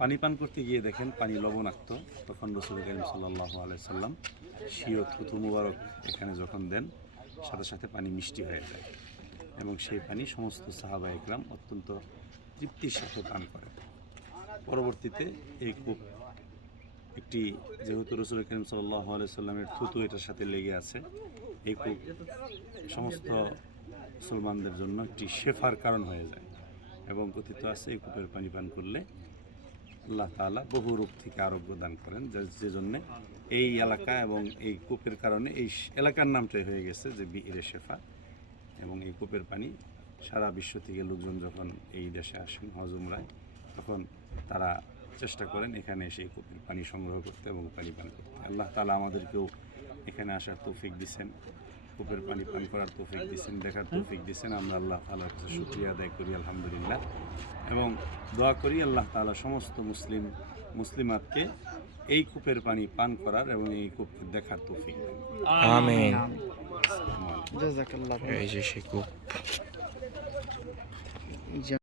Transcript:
পানি পান করতে গিয়ে দেখেন পানি লবণাক্ত, তখন রসুল করিম সাল্লাহ আলাইসাল্লাম শিও থুতু মুবারক এখানে যখন দেন, সাথে সাথে পানি মিষ্টি হয়ে যায় এবং সেই পানি সমস্ত সাহাবা একরাম অত্যন্ত তৃপ্তির সাথে পান করে পরবর্তীতে এই কূপ একটি, যেহেতু রসুল করিম সাল্লাহ আলাইসাল্লামের থুতু এটার সাথে লেগে আছে, এই কূপ সমস্ত মুসলমানদের জন্য একটি শেফার কারণ হয়ে যায় এবং কথিত আছে এই কূপের পানি পান করলে আল্লাহ তালা বহু রূপ থেকে আরোগ্য দান করেন, যে- জন্যে এই এলাকা এবং এই কূপের কারণে এই এলাকার নামটাই হয়ে গেছে যে বীরে শেফা। এবং এই কূপের পানি সারা বিশ্ব থেকে লোকজন যখন এই দেশে আসেন হজমরায় তখন তারা চেষ্টা করেন এখানে এসে এই কূপের পানি সংগ্রহ করতে এবং পানি পান করতে। আল্লাহ তালা আমাদেরকেও এখানে আসার তৌফিক দিচ্ছেন কূপের পানি পান করার তৌফিক দিচ্ছেন দেখার তৌফিক দিচ্ছেন আমরা আল্লাহ তালার কাছে শুক্রিয়া আদায় করি আলহামদুলিল্লাহ। এবং দোয়া করি আল্লাহ তালা সমস্ত মুসলিম মুসলিমাতকে এই কূপের পানি পান করার এবং এই কূপকে দেখার তৌফিক আমিন। এই যে সে কূপ।